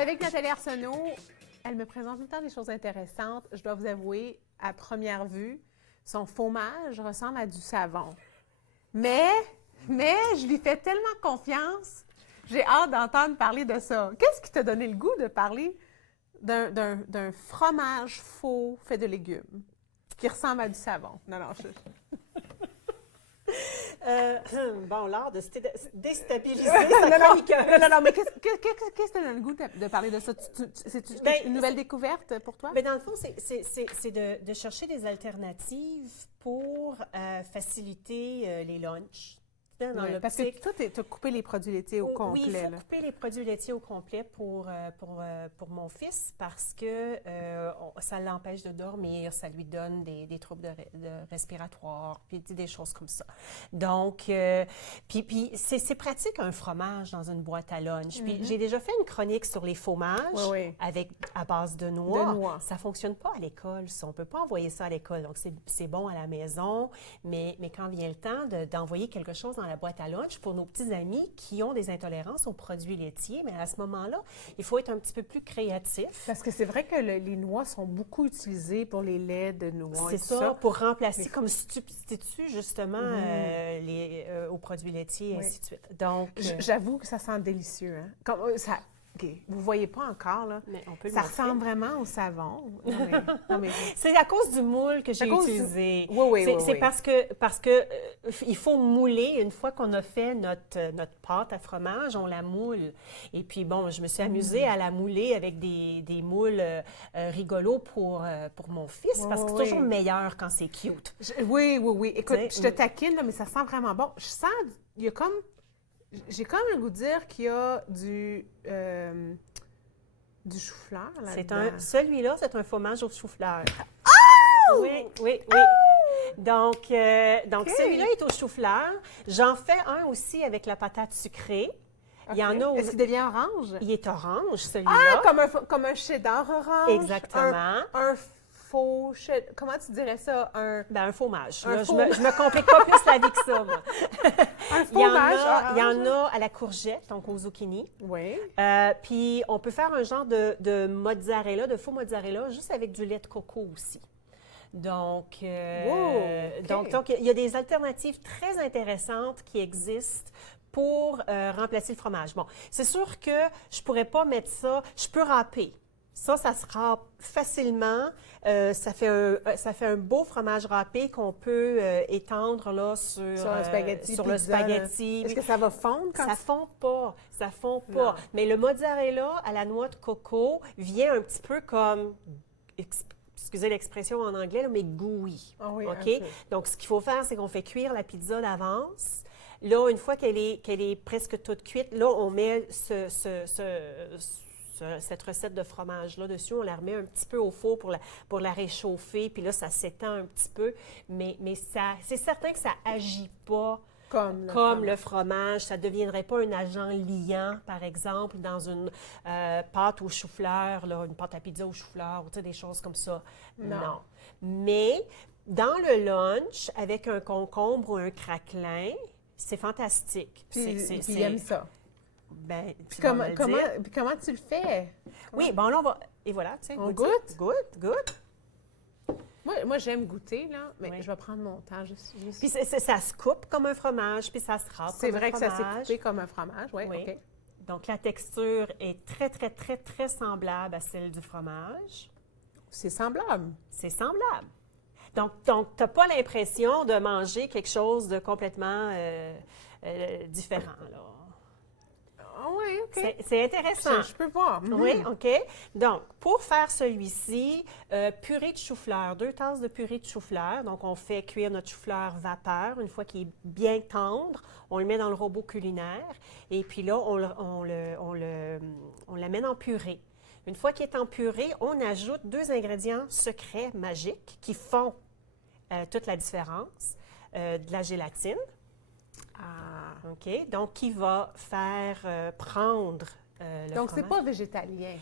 suis avec Nathalie Arsenault. Elle me présente tout le temps des choses intéressantes. Je dois vous avouer, à première vue, son fromage ressemble à du savon. Mais je lui fais tellement confiance. J'ai hâte d'entendre parler de ça. Qu'est-ce qui t'a donné le goût de parler d'un fromage faux fait de légumes qui ressemble à du savon? Non, Bon, l'art de déstabiliser sa chroniqueuse. Non, mais qu'est-ce qui t'a donné le goût de parler de ça? C'est une nouvelle découverte pour toi? Bien, dans le fond, c'est de chercher des alternatives pour faciliter les lunchs. Parce que toi, tu as coupé les produits laitiers au complet. Oui, il faut couper les produits laitiers au complet pour mon fils parce que ça l'empêche de dormir, ça lui donne des troubles de respiratoires, puis des choses comme ça. Donc, puis c'est pratique un fromage dans une boîte à lunch. Puis j'ai déjà fait une chronique sur les fromages à base de noix. Ça ne fonctionne pas à l'école, ça. On ne peut pas envoyer ça à l'école. Donc, c'est bon à la maison, mais quand vient le temps d'envoyer quelque chose dans la boîte à lunch pour nos petits amis qui ont des intolérances aux produits laitiers, mais à ce moment-là, il faut être un petit peu plus créatif. Parce que c'est vrai que les noix sont beaucoup utilisées pour les laits de noix. C'est ça, pour remplacer comme substitut justement aux produits laitiers et ainsi de suite. Donc, j'avoue que ça sent délicieux. Hein? Comme, ça... Okay. Vous ne voyez pas encore, là. Mais on peut ça ressemble vraiment au savon. C'est à cause du moule que j'ai utilisé. Oui. C'est parce que il faut mouler. Une fois qu'on a fait notre pâte à fromage, on la moule. Et puis, bon, je me suis amusée à la mouler avec des moules rigolos pour mon fils, parce que c'est toujours meilleur quand c'est cute. Oui. Écoute, je te taquine, là, mais ça sent vraiment bon. Je sens, il y a comme... J'ai comme le goût de dire qu'il y a du chou-fleur là-dedans. Celui-là, c'est un fromage au chou-fleur. Oh! Oui. Donc celui-là est au chou-fleur. J'en fais un aussi avec la patate sucrée. Okay. Il y en a Est-ce qu'il devient orange? Il est orange, celui-là. Ah, comme un cheddar orange? Exactement. Un faux cheddar. Comment tu dirais ça? Un fromage. Là, je me complique pas plus la vie que ça, moi. Un fromage orange? Il y en a à la courgette, donc au zucchini. Oui. Puis, on peut faire un genre de mozzarella, de faux mozzarella, juste avec du lait de coco aussi. Donc, donc, il y a des alternatives très intéressantes qui existent pour remplacer le fromage. Bon, c'est sûr que je pourrais pas mettre ça, je peux râper. Ça se râpe facilement. Ça fait un beau fromage râpé qu'on peut étendre là, sur le spaghetti. Sur le spaghetti. Est-ce que ça va fondre quand ça fond pas. Ça fond pas. Non. Mais le mozzarella à la noix de coco vient un petit peu comme... Excusez l'expression en anglais, là, mais gooey. Oh oui, OK? Donc, ce qu'il faut faire, c'est qu'on fait cuire la pizza d'avance. Là, une fois qu'elle est presque toute cuite, là, on met cette recette de fromage-là dessus, on la remet un petit peu au four pour la réchauffer, puis là, ça s'étend un petit peu, mais c'est certain que ça n'agit pas comme le fromage. Ça ne deviendrait pas un agent liant, par exemple, dans une pâte au chou-fleur, une pâte à pizza au chou-fleur, ou des choses comme ça. Non. Mais dans le lunch, avec un concombre ou un craquelin, c'est fantastique. Puis il aime ça. Ben, puis comment tu le fais? Oui, bon, là, on va... Et voilà, tu sais. On goûte? Goûte. Moi j'aime goûter, là, mais je vais prendre mon temps. Puis ça se coupe comme un fromage, puis ça se râpe comme un fromage. C'est vrai que ça s'est coupé comme un fromage, oui. OK. Donc, la texture est très, très, très, très semblable à celle du fromage. C'est semblable. C'est semblable. Donc tu n'as pas l'impression de manger quelque chose de complètement différent, là. Oui, OK. C'est intéressant. Je peux voir. Oui, OK. Donc, pour faire celui-ci, purée de chou-fleur, 2 tasses de purée de chou-fleur. Donc, on fait cuire notre chou-fleur vapeur. Une fois qu'il est bien tendre, on le met dans le robot culinaire. Et puis là, on l'amène en purée. Une fois qu'il est en purée, on ajoute 2 ingrédients secrets magiques qui font toute la différence. De la gélatine. OK. Donc, qui va faire prendre le Donc, fromage. c'est pas végétalien.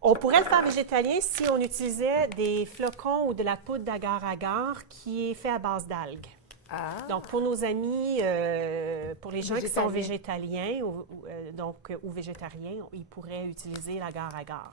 On pourrait le faire végétalien si on utilisait des flocons ou de la poudre d'agar-agar qui est fait à base d'algues. Ah. Donc, pour nos amis, pour les gens qui sont végétaliens ou végétariens, ils pourraient utiliser l'agar-agar.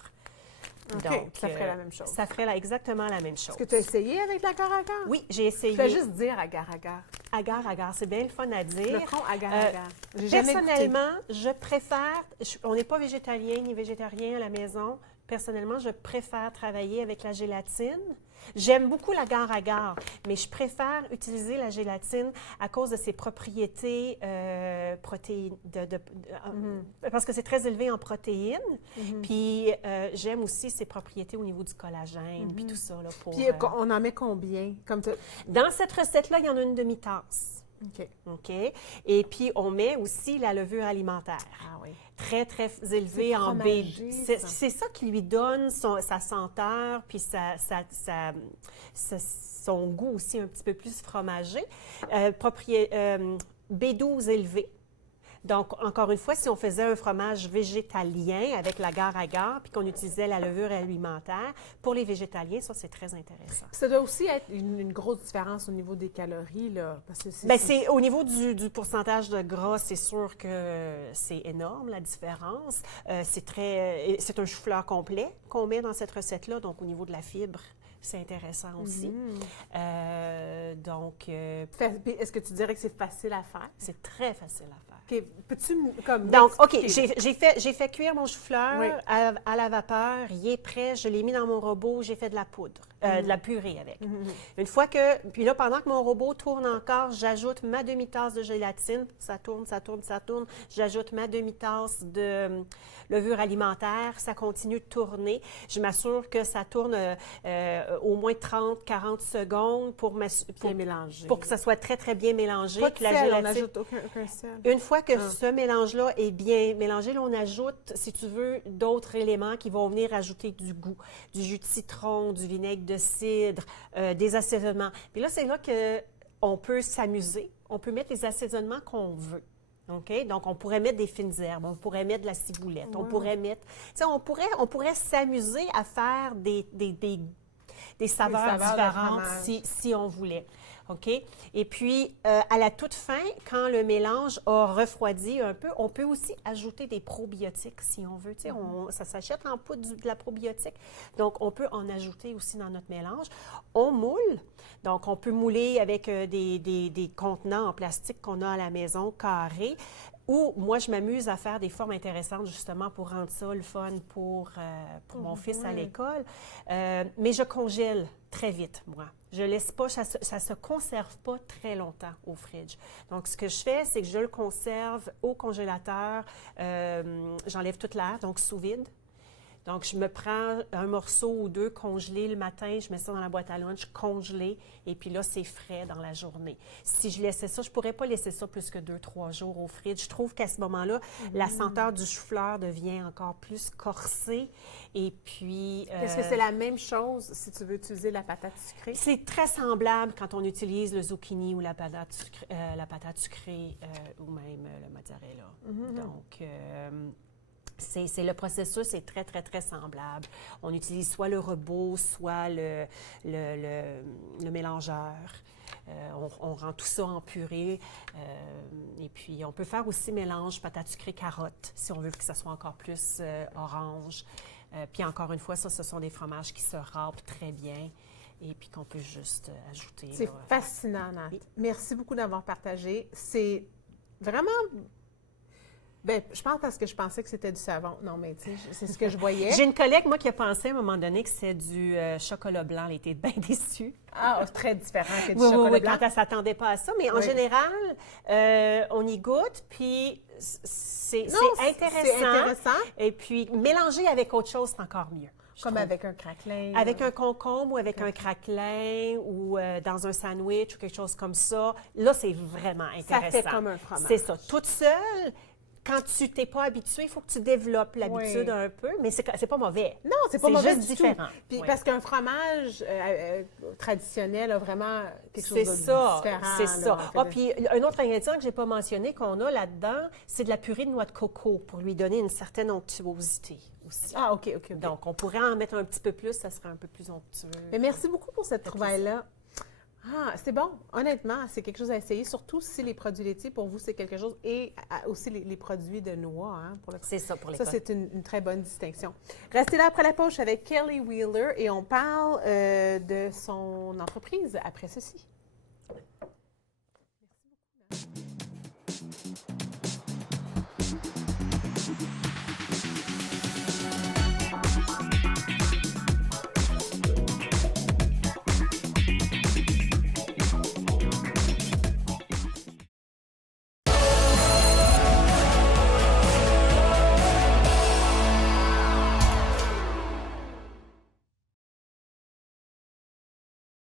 OK, Donc, ça ferait la même chose. Ça ferait exactement la même chose. Est-ce que tu as essayé avec l'agar-agar? Oui, j'ai essayé. Je vais juste dire agar-agar. Agar-agar, c'est bien le fun à dire. Le con agar-agar. J'ai jamais Personnellement, je préfère... on n'est pas végétalien ni végétarien à la maison. Personnellement, je préfère travailler avec la gélatine. J'aime beaucoup l'agar-agar, mais je préfère utiliser la gélatine à cause de ses propriétés protéines, parce que c'est très élevé en protéines. Puis j'aime aussi ses propriétés au niveau du collagène, puis tout ça. Là, Puis on en met combien? Dans cette recette-là, il y en a une demi-tasse. OK. OK? Et puis, on met aussi la levure alimentaire. Ah oui. Très, très élevée en fromagé, B. C'est ça qui lui donne sa senteur, puis son goût aussi un petit peu plus fromagé. B12 élevé. Donc, encore une fois, si on faisait un fromage végétalien avec l'agar-agar, puis qu'on utilisait la levure alimentaire, pour les végétaliens, ça, c'est très intéressant. Ça doit aussi être une grosse différence au niveau des calories, là. Parce que c'est au niveau du pourcentage de gras, c'est sûr que c'est énorme, la différence. C'est un chou-fleur complet qu'on met dans cette recette-là, donc au niveau de la fibre, c'est intéressant aussi. Est-ce que tu dirais que c'est facile à faire? C'est très facile à faire. Okay. Peux-tu comme... Donc, OK, j'ai fait cuire mon chou-fleur à la vapeur. Il est prêt. Je l'ai mis dans mon robot. J'ai fait de la poudre, de la purée avec. Une fois que... Puis là, pendant que mon robot tourne encore, j'ajoute ma demi-tasse de gélatine. Ça tourne, ça tourne, ça tourne. J'ajoute ma demi-tasse de levure alimentaire. Ça continue de tourner. Je m'assure que ça tourne au moins 30-40 secondes pour que ça soit très, très bien mélangé. Pas de que la sel, gélatine... on n'ajoute aucun sel. Une fois que ce mélange-là est bien mélangé, là, on ajoute, si tu veux, d'autres éléments qui vont venir ajouter du goût, du jus de citron, du vinaigre de cidre, des assaisonnements. Puis là, c'est là qu'on peut s'amuser. On peut mettre les assaisonnements qu'on veut. OK? Donc, on pourrait mettre des fines herbes, on pourrait mettre de la ciboulette, on pourrait mettre... Tu sais, on pourrait s'amuser à faire des saveurs différentes si on voulait. OK? Et puis, à la toute fin, quand le mélange a refroidi un peu, on peut aussi ajouter des probiotiques si on veut. Tu sais, ça s'achète en poudre de la probiotique. Donc, on peut en ajouter aussi dans notre mélange. On moule. Donc, on peut mouler avec des contenants en plastique qu'on a à la maison, carrés. Ou moi, je m'amuse à faire des formes intéressantes justement pour rendre ça le fun pour mon fils à l'école. Mais je congèle très vite, moi. Je laisse pas, ça se conserve pas très longtemps au fridge. Donc, ce que je fais, c'est que je le conserve au congélateur. J'enlève toute l'air, donc sous vide. Donc, je me prends un morceau ou deux congelé le matin, je mets ça dans la boîte à lunch congelé, et puis là, c'est frais dans la journée. Si je laissais ça, je ne pourrais pas laisser ça plus que 2-3 jours au fridge. Je trouve qu'à ce moment-là, la senteur du chou-fleur devient encore plus corsée. Et puis... Est-ce que c'est la même chose si tu veux utiliser la patate sucrée? C'est très semblable quand on utilise le zucchini ou la patate sucrée ou même le mozzarella. Donc... c'est le processus est très, très, très semblable. On utilise soit le robot, soit le mélangeur. On rend tout ça en purée. Et puis, on peut faire aussi mélange patate sucrée carotte, si on veut que ça soit encore plus orange. Puis encore une fois, ça, ce sont des fromages qui se râpent très bien et puis qu'on peut juste ajouter. C'est fascinant, Nat. Oui. Merci beaucoup d'avoir partagé. C'est vraiment... Bien, je pense parce que je pensais que c'était du savon. Non, mais tu sais, c'est ce que je voyais. J'ai une collègue, moi, qui a pensé à un moment donné que c'était du chocolat blanc. Elle était bien déçue. Ah, très différent que du chocolat blanc. Quand elle ne s'attendait pas à ça. Mais en général, on y goûte, puis c'est intéressant. C'est intéressant. Et puis, mélanger avec autre chose, c'est encore mieux. Comme avec un craquelin. Avec un concombre ou avec un craquelin ou dans un sandwich ou quelque chose comme ça. Là, c'est vraiment intéressant. Ça fait comme un fromage. C'est ça. Toute seule... Quand tu t'es pas habitué, il faut que tu développes l'habitude un peu, mais c'est pas mauvais. Non, c'est pas mauvais juste différent. Puis parce qu'un fromage traditionnel a vraiment quelque chose de différent. C'est ça. Ah, puis un autre ingrédient que j'ai pas mentionné qu'on a là-dedans, c'est de la purée de noix de coco pour lui donner une certaine onctuosité aussi. Ah, OK. Donc, on pourrait en mettre un petit peu plus, ça serait un peu plus onctueux. Mais merci beaucoup pour cette trouvaille-là. Ah, c'est bon. Honnêtement, c'est quelque chose à essayer, surtout si les produits laitiers, pour vous, c'est quelque chose, et aussi les produits de noix. Hein, pour le... C'est ça pour les Ça, c'est une très bonne distinction. Restez là après la pause avec Kelly Wheeler et on parle de son entreprise après ceci. Merci beaucoup.